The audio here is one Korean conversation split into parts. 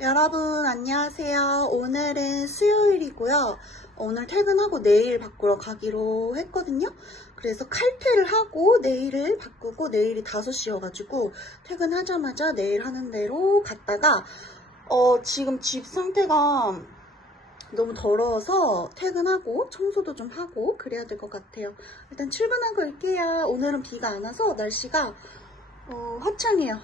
여러분 안녕하세요. 오늘은 수요일이고요. 오늘 퇴근하고 네일 바꾸러 가기로 했거든요. 그래서 칼퇴를 하고 네일을 바꾸고 내일이 5시여가지고 퇴근하자마자 네일 하는 데로 갔다가 지금 집 상태가 너무 더러워서 퇴근하고 청소도 좀 하고 그래야 될 것 같아요. 일단 출근하고 올게요. 오늘은 비가 안 와서 날씨가 화창해요.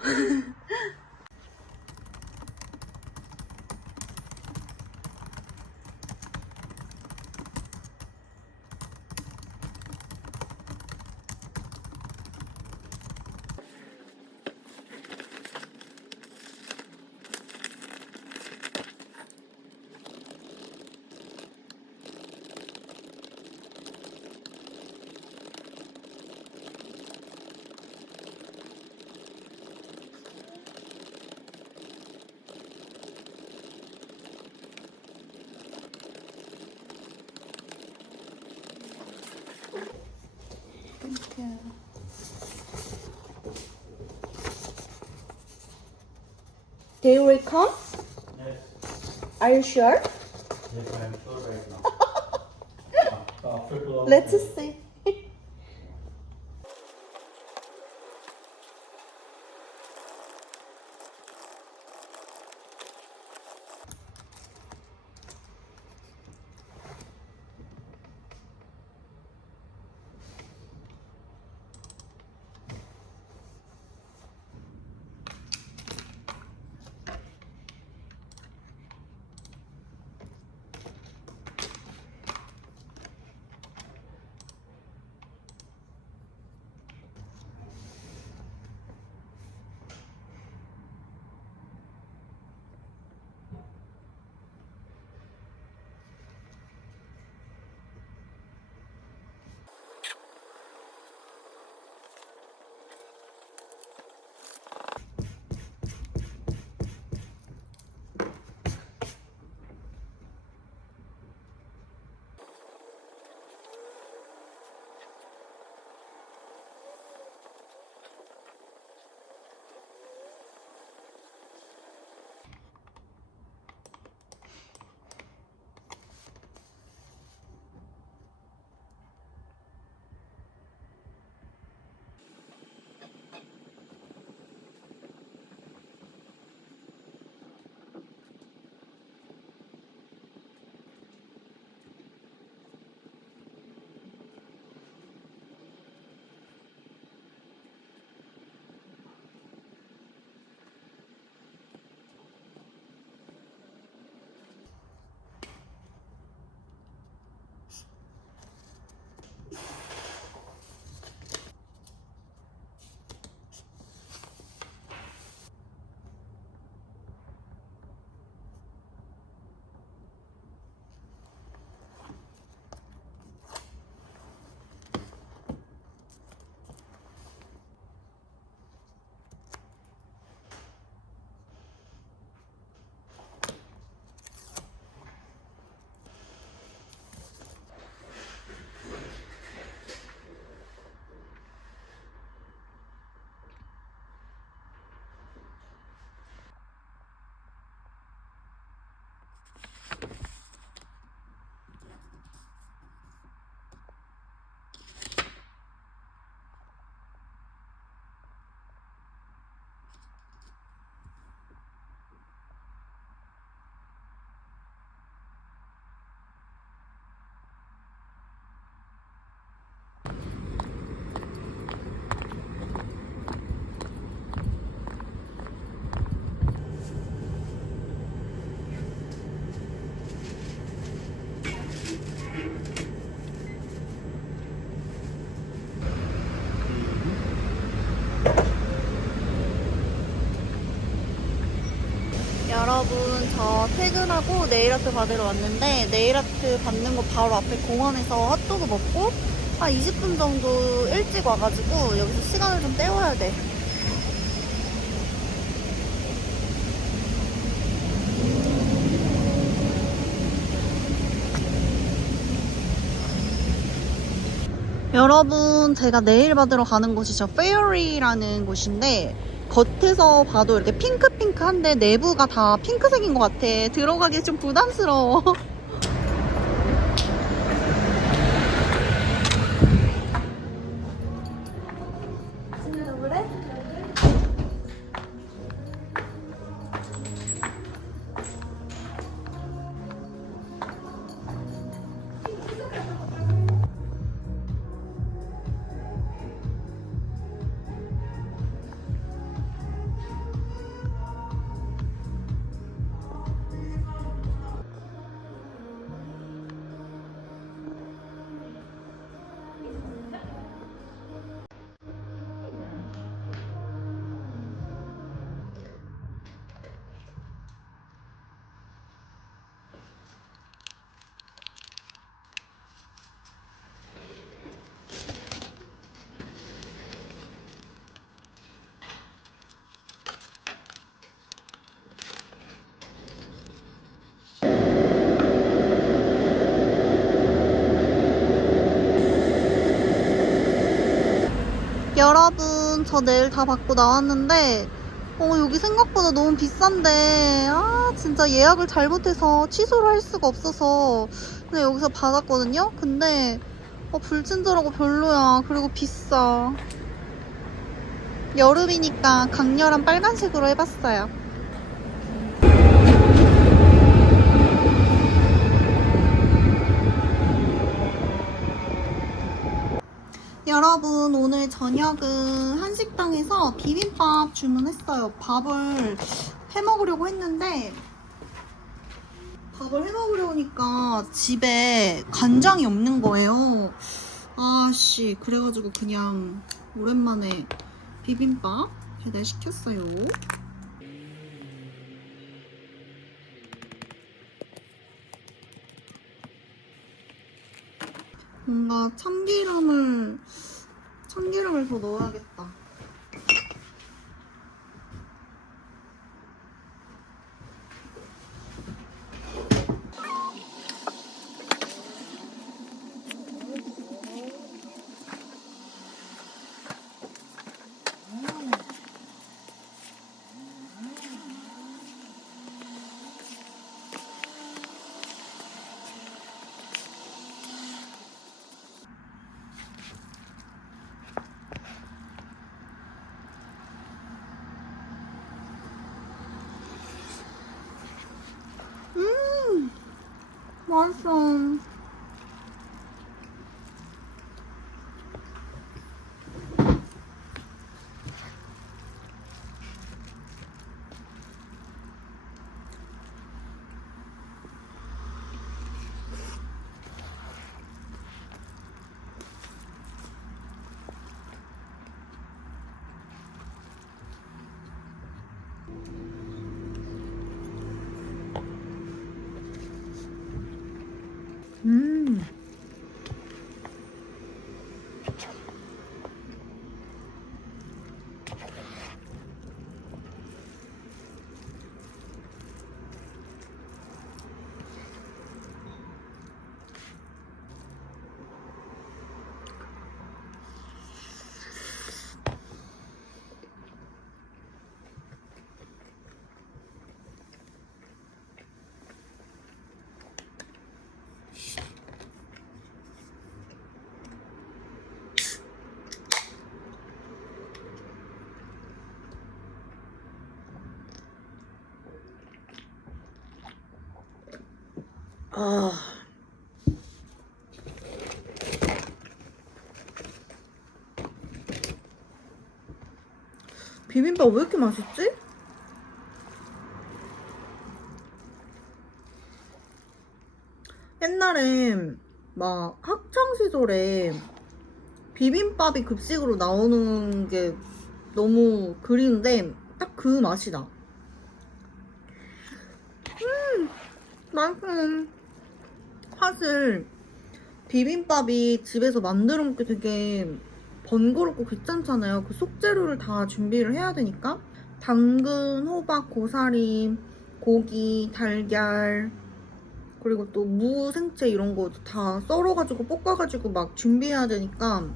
They will come? Yes, Are you sure? yes, I am sure right now. After 2 hours. Let's see. 여러분, 저 퇴근하고 네일아트 받으러 왔는데 네일아트 받는 거 바로 앞에 공원에서 핫도그 먹고 한 20분 정도 일찍 와가지고 여기서 시간을 좀 때워야 돼. 여러분, 제가 네일 받으러 가는 곳이 저 페어리라는 곳인데 겉에서 봐도 이렇게 핑크핑크한데 내부가 다 핑크색인 것 같아. 들어가기 좀 부담스러워. 여러분, 저 내일 다 받고 나왔는데 여기 생각보다 너무 비싼데 진짜 예약을 잘못해서 취소를 할 수가 없어서 그냥 여기서 받았거든요. 근데 불친절하고 별로야. 그리고 비싸. 여름이니까 강렬한 빨간색으로 해봤어요. 여러분, 오늘 저녁은 한식당에서 비빔밥 주문했어요. 밥을 해먹으려고 했는데 밥을 해먹으려고 하니까 집에 간장이 없는 거예요. 그래가지고 그냥 오랜만에 비빔밥 배달시켰어요. 뭔가 참기름을 더 넣어야겠다. 맛있어. 비빔밥 왜 이렇게 맛있지? 옛날에 막 학창시절에 비빔밥이 급식으로 나오는 게 너무 그리운데 딱 그 맛이다. 맛있어. 사실 비빔밥이 집에서 만들어 먹기 되게 번거롭고 귀찮잖아요. 그 속재료를 다 준비를 해야 되니까. 당근, 호박, 고사리, 고기, 달걀, 그리고 또 무, 생채 이런 거 다 썰어가지고 볶아가지고 막 준비해야 되니까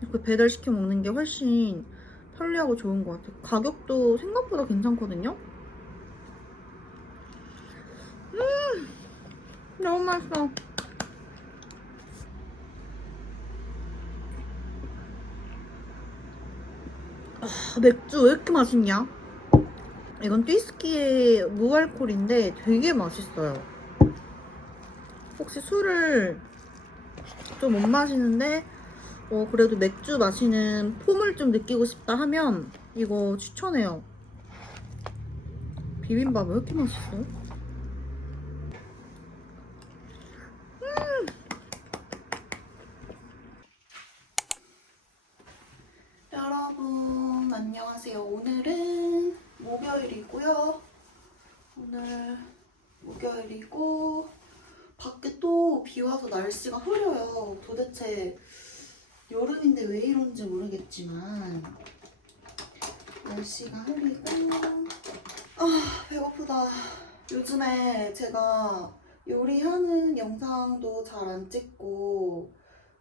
이렇게 배달시켜 먹는 게 훨씬 편리하고 좋은 것 같아요. 가격도 생각보다 괜찮거든요. 너무 맛있어. 맥주 왜 이렇게 맛있냐? 이건 띠스키의 무알콜인데 되게 맛있어요. 혹시 술을 좀 못 마시는데 그래도 맥주 마시는 폼을 좀 느끼고 싶다 하면 이거 추천해요. 비빔밥 왜 이렇게 맛있어? 여러분 안녕하세요. 오늘은 목요일이고요. 오늘 목요일이고 밖에 또 비 와서 날씨가 흐려요. 도대체 여름인데 왜 이런지 모르겠지만 날씨가 흐리고 배고프다. 요즘에 제가 요리하는 영상도 잘 안 찍고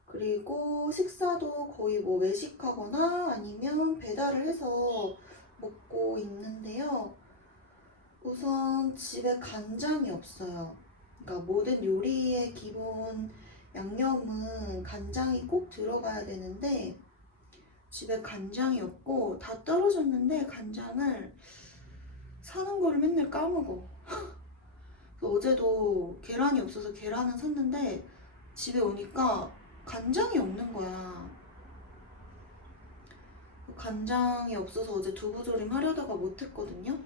그리고 식사도 거의 뭐 외식하거나 아니면 배달을 해서 먹고 있는데요. 우선 집에 간장이 없어요. 그러니까 모든 요리의 기본 양념은 간장이 꼭 들어가야 되는데 집에 간장이 없고 다 떨어졌는데 간장을 사는 거를 맨날 까먹어. 어제도 계란이 없어서 계란은 샀는데 집에 오니까 간장이 없는 거야. 간장이 없어서 어제 두부조림 하려다가 못했거든요.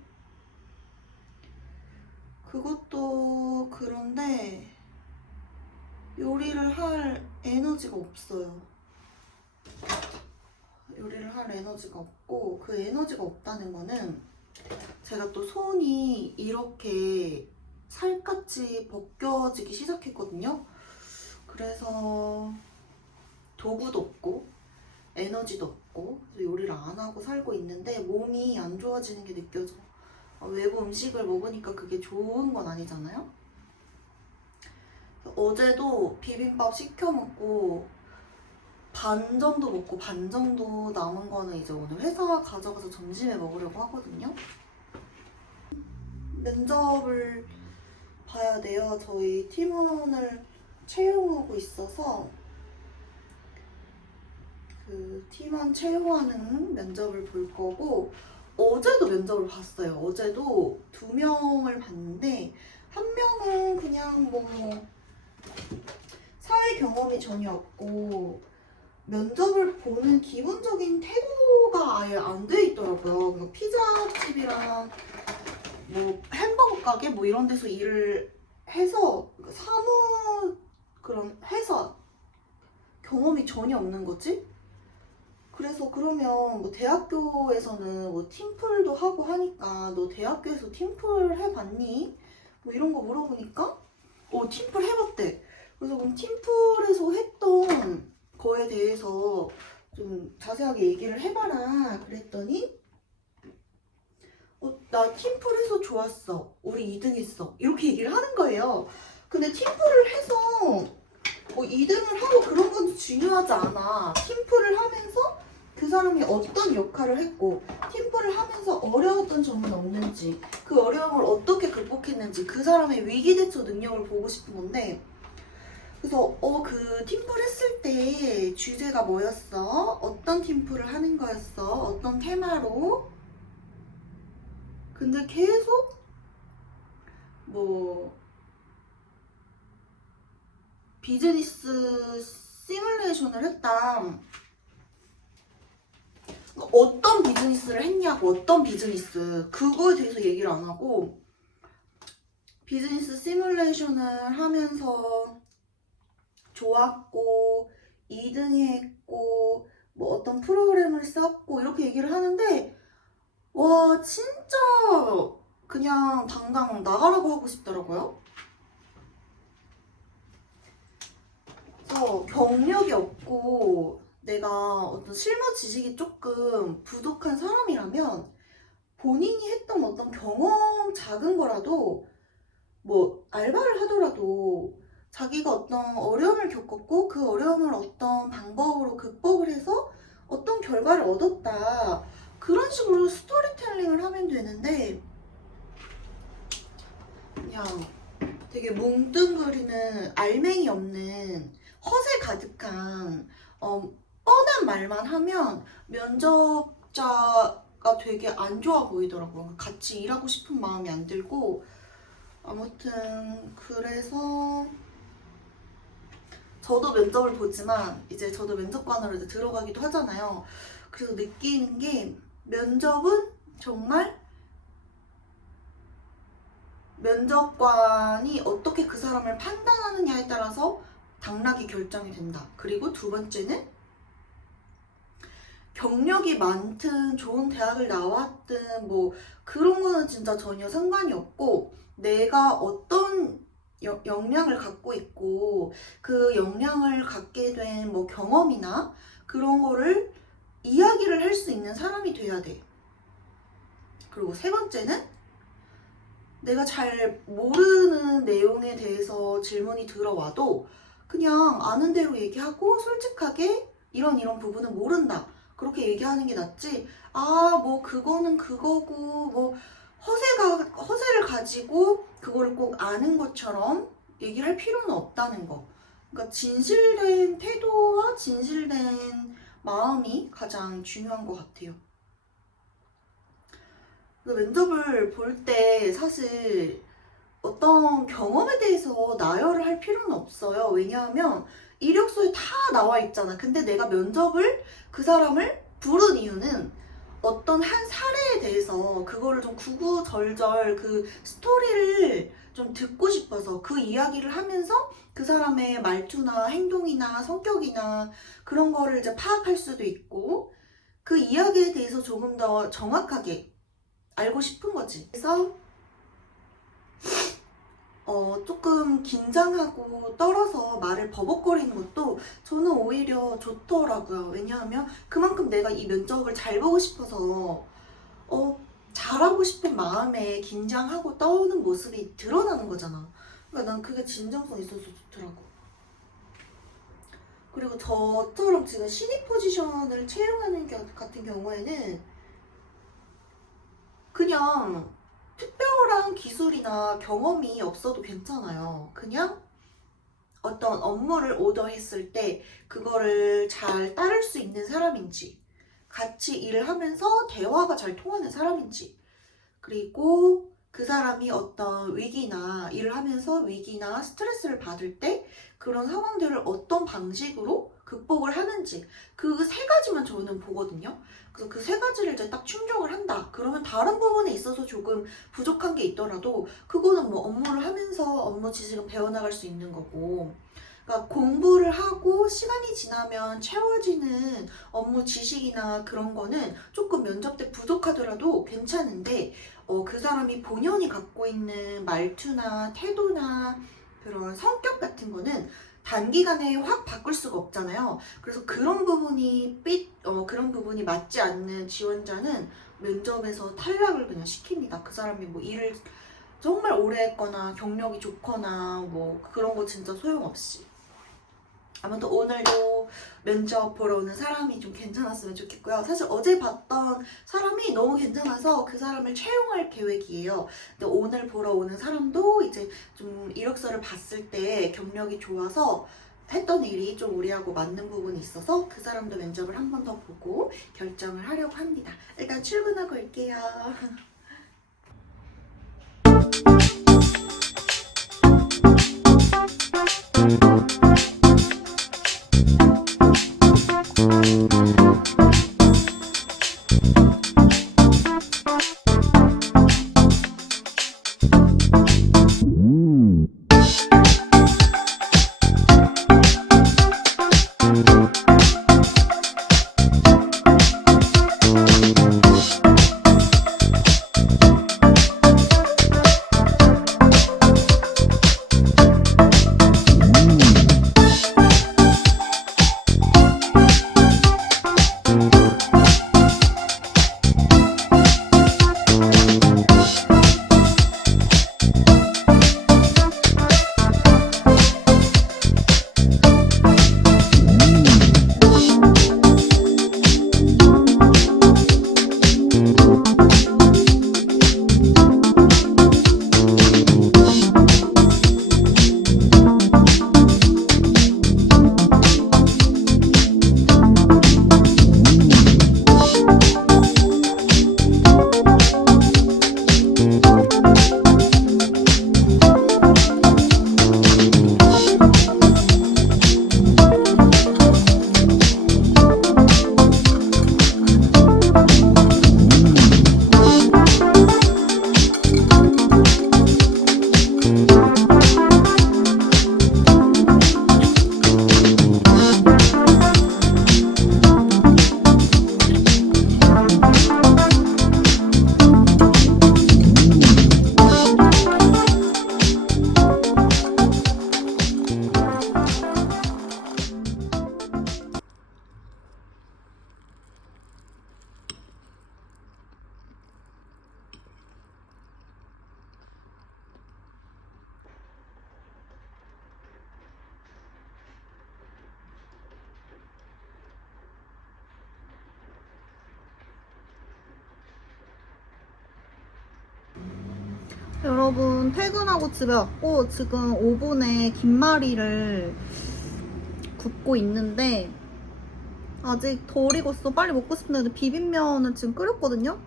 그것도 그런데 요리를 할 에너지가 없어요. 요리를 할 에너지가 없고 그 에너지가 없다는 거는 제가 또 손이 이렇게 살갗이 벗겨지기 시작했거든요. 그래서 도구도 없고 에너지도 없고 요리를 안 하고 살고 있는데 몸이 안 좋아지는 게 느껴져. 외부 음식을 먹으니까 그게 좋은 건 아니잖아요. 어제도 비빔밥 시켜 먹고 반 정도 먹고 반 정도 남은 거는 이제 오늘 회사 가져가서 점심에 먹으려고 하거든요. 면접을 봐야 돼요. 저희 팀원을 채용하고 있어서 그 팀원 채용하는 면접을 볼 거고 어제도 면접을 봤어요. 어제도 2명을 봤는데 한 명은 그냥 뭐 사회 경험이 전혀 없고 면접을 보는 기본적인 태도가 아예 안 돼 있더라고요. 그러니까 피자집이랑 뭐 햄버거 가게 뭐 이런 데서 일을 해서 사무 그런 회사 경험이 전혀 없는 거지? 그래서 그러면 뭐 대학교에서는 뭐 팀플도 하고 하니까 너 대학교에서 팀플 해봤니? 뭐 이런 거 물어보니까 팀플 해봤대. 그래서 그럼 팀플에서 했던 거에 대해서 좀 자세하게 얘기를 해봐라 그랬더니 나 팀플해서 좋았어. 우리 2등 했어. 이렇게 얘기를 하는 거예요. 근데 팀플을 해서 뭐 2등을 하고 그런 건 중요하지 않아. 팀플을 하면서 그 사람이 어떤 역할을 했고 팀플을 하면서 어려웠던 점은 없는지 그 어려움을 어떻게 극복했는지 그 사람의 위기대처 능력을 보고 싶은 건데 그래서 그 팀플 했을 때 주제가 뭐였어? 어떤 팀플을 하는 거였어? 어떤 테마로? 근데 계속 뭐 비즈니스 시뮬레이션을 했다. 어떤 비즈니스를 했냐고 어떤 비즈니스 그거에 대해서 얘기를 안 하고 비즈니스 시뮬레이션을 하면서 좋았고 2등 했고 뭐 어떤 프로그램을 썼고 이렇게 얘기를 하는데 와 진짜 그냥 당장 나가라고 하고 싶더라고요. 그래서 경력이 없고 내가 어떤 실무 지식이 조금 부족한 사람이라면 본인이 했던 어떤 경험 작은 거라도 뭐 알바를 하더라도 자기가 어떤 어려움을 겪었고 그 어려움을 어떤 방법으로 극복을 해서 어떤 결과를 얻었다. 그런 식으로 스토리텔링을 하면 되는데 그냥 되게 뭉뚱그리는 알맹이 없는 허세 가득한 뻔한 말만 하면 면접자가 되게 안 좋아 보이더라고요. 같이 일하고 싶은 마음이 안 들고 아무튼 그래서 저도 면접을 보지만 이제 저도 면접관으로 이제 들어가기도 하잖아요. 그래서 느끼는 게 면접은 정말 면접관이 어떻게 그 사람을 판단하느냐에 따라서 당락이 결정이 된다. 그리고 두 번째는 경력이 많든 좋은 대학을 나왔든 뭐 그런 거는 진짜 전혀 상관이 없고 내가 어떤 역량을 갖고 있고 그 역량을 갖게 된 뭐 경험이나 그런 거를 이야기를 할 수 있는 사람이 돼야 돼. 그리고 세 번째는 내가 잘 모르는 내용에 대해서 질문이 들어와도 그냥 아는 대로 얘기하고 솔직하게 이런 부분은 모른다. 그렇게 얘기하는 게 낫지. 아, 뭐 그거는 그거고 뭐 허세를 가지고 그거를 꼭 아는 것처럼 얘기할 필요는 없다는 거. 그러니까 진실된 태도와 진실된 마음이 가장 중요한 것 같아요. 면접을 볼 때 사실 어떤 경험에 대해서 나열을 할 필요는 없어요. 왜냐하면 이력서에 다 나와 있잖아. 근데 내가 면접을 그 사람을 부른 이유는 어떤 한 사례에 대해서 그거를 좀 구구절절 그 스토리를 좀 듣고 싶어서 그 이야기를 하면서 그 사람의 말투나 행동이나 성격이나 그런 거를 이제 파악할 수도 있고 그 이야기에 대해서 조금 더 정확하게 알고 싶은 거지. 그래서 조금 긴장하고 떨어서 말을 버벅거리는 것도 저는 오히려 좋더라고요. 왜냐하면 그만큼 내가 이 면접을 잘 보고 싶어서 잘하고 싶은 마음에 긴장하고 떠오는 모습이 드러나는 거잖아. 그러니까 난 그게 진정성 있어서 좋더라고. 그리고 저처럼 지금 신입 포지션을 채용하는 같은 경우에는 그냥 특별한 기술이나 경험이 없어도 괜찮아요. 그냥 어떤 업무를 오더했을 때 그거를 잘 따를 수 있는 사람인지, 같이 일을 하면서 대화가 잘 통하는 사람인지, 그리고 그 사람이 어떤 위기나 일을 하면서 위기나 스트레스를 받을 때 그런 상황들을 어떤 방식으로 극복을 하는지 그 세 가지만 저는 보거든요. 그래서 그 세 가지를 이제 딱 충족을 한다. 그러면 다른 부분에 있어서 조금 부족한 게 있더라도 그거는 뭐 업무를 하면서 업무 지식은 배워나갈 수 있는 거고, 그러니까 공부를 하고 시간이 지나면 채워지는 업무 지식이나 그런 거는 조금 면접 때 부족하더라도 괜찮은데 그 사람이 본연이 갖고 있는 말투나 태도나 그런 성격 같은 거는 단기간에 확 바꿀 수가 없잖아요. 그래서 그런 부분이 그런 부분이 맞지 않는 지원자는 면접에서 탈락을 그냥 시킵니다. 그 사람이 뭐 일을 정말 오래 했거나 경력이 좋거나 뭐 그런 거 진짜 소용없이. 아무튼 오늘도 면접 보러 오는 사람이 좀 괜찮았으면 좋겠고요. 사실 어제 봤던 사람이 너무 괜찮아서 그 사람을 채용할 계획이에요. 근데 오늘 보러 오는 사람도 이제 좀 이력서를 봤을 때 경력이 좋아서 했던 일이 좀 우리하고 맞는 부분이 있어서 그 사람도 면접을 한 번 더 보고 결정을 하려고 합니다. 일단 출근하고 올게요. 여러분 퇴근하고 집에 왔고 지금 오븐에 김말이를 굽고 있는데 아직 덜 익었어. 빨리 먹고 싶은데 비빔면을 지금 끓였거든요.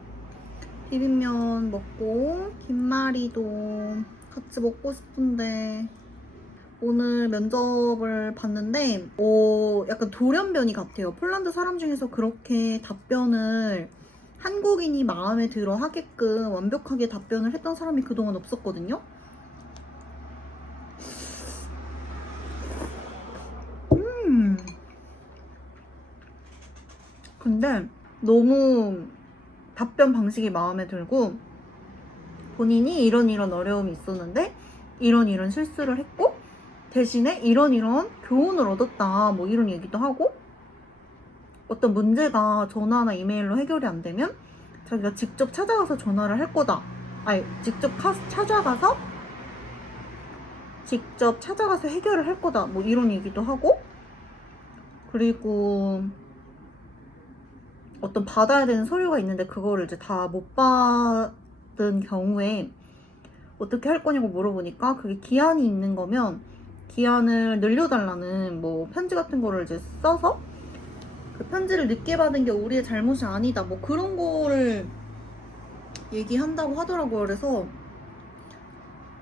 비빔면 먹고 김말이도 같이 먹고 싶은데 오늘 면접을 봤는데 약간 돌연변이 같아요. 폴란드 사람 중에서 그렇게 답변을 한국인이 마음에 들어 하게끔 완벽하게 답변을 했던 사람이 그동안 없었거든요. 근데 너무 답변 방식이 마음에 들고 본인이 이런 어려움이 있었는데 이런 실수를 했고 대신에 이런 교훈을 얻었다 뭐 이런 얘기도 하고 어떤 문제가 전화나 이메일로 해결이 안 되면 자기가 직접 찾아가서 전화를 할 거다. 아니 직접 찾아가서 해결을 할 거다 뭐 이런 얘기도 하고 그리고 어떤 받아야 되는 서류가 있는데 그거를 이제 다 못 받은 경우에 어떻게 할 거냐고 물어보니까 그게 기한이 있는 거면 기한을 늘려달라는 뭐 편지 같은 거를 이제 써서 그 편지를 늦게 받은 게 우리의 잘못이 아니다 뭐 그런 거를 얘기한다고 하더라고요. 그래서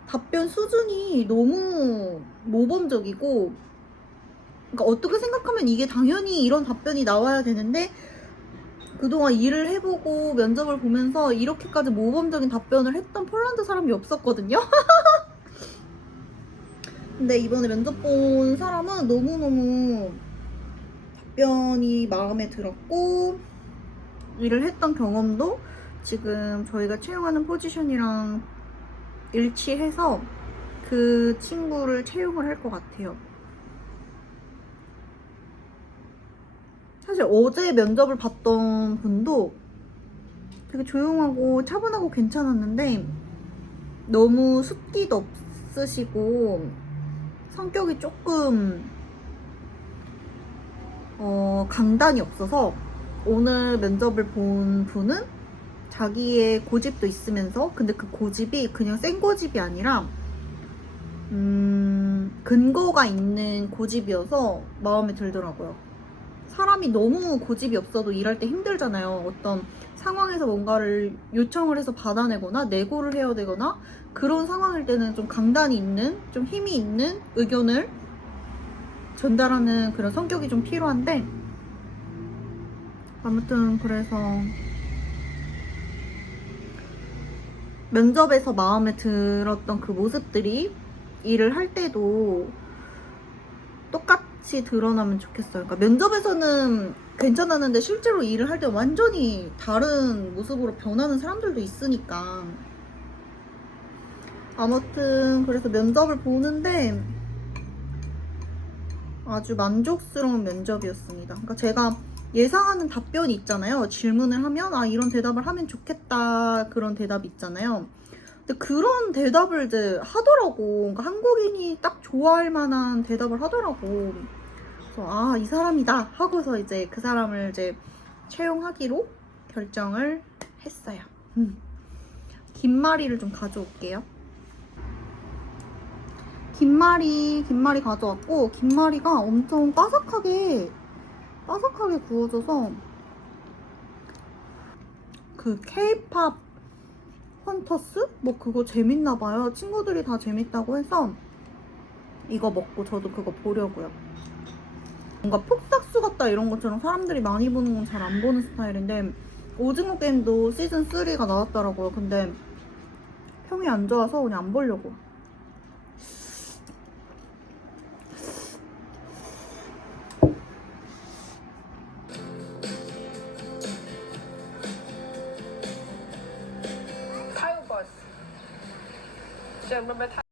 답변 수준이 너무 모범적이고 그러니까 어떻게 생각하면 이게 당연히 이런 답변이 나와야 되는데 그동안 일을 해보고 면접을 보면서 이렇게까지 모범적인 답변을 했던 폴란드 사람이 없었거든요. 근데 이번에 면접 본 사람은 너무너무 답변이 마음에 들었고 일을 했던 경험도 지금 저희가 채용하는 포지션이랑 일치해서 그 친구를 채용을 할 것 같아요. 사실 어제 면접을 봤던 분도 되게 조용하고 차분하고 괜찮았는데 너무 숫기도 없으시고 성격이 조금 강단이 없어서 오늘 면접을 본 분은 자기의 고집도 있으면서 근데 그 고집이 그냥 센 고집이 아니라 근거가 있는 고집이어서 마음에 들더라고요. 사람이 너무 고집이 없어도 일할 때 힘들잖아요. 어떤 상황에서 뭔가를 요청을 해서 받아내거나 내고를 해야 되거나 그런 상황일 때는 좀 강단이 있는, 좀 힘이 있는 의견을 전달하는 그런 성격이 좀 필요한데 아무튼 그래서 면접에서 마음에 들었던 그 모습들이 일을 할 때도 똑같이 드러나면 좋겠어요. 그러니까 면접에서는 괜찮았는데 실제로 일을 할 때 완전히 다른 모습으로 변하는 사람들도 있으니까 아무튼 그래서 면접을 보는데 아주 만족스러운 면접이었습니다. 그러니까 제가 예상하는 답변이 있잖아요. 질문을 하면 아 이런 대답을 하면 좋겠다 그런 대답이 있잖아요. 근데 그런 대답을 이제 하더라고. 그러니까 한국인이 딱 좋아할 만한 대답을 하더라고. 그래서 아, 이 사람이다 하고서 이제 그 사람을 이제 채용하기로 결정을 했어요. 김말이를 좀 가져올게요. 김말이 가져왔고 김말이가 엄청 바삭하게 구워져서 그 케이팝 헌터스? 뭐 그거 재밌나봐요. 친구들이 다 재밌다고 해서 이거 먹고 저도 그거 보려고요. 뭔가 폭삭수 같다 이런 것처럼 사람들이 많이 보는 건 잘 안 보는 스타일인데 오징어 게임도 시즌 3가 나왔더라고요. 근데 평이 안 좋아서 그냥 안 보려고. Kyle Bus. เชิญมันไปถ่าย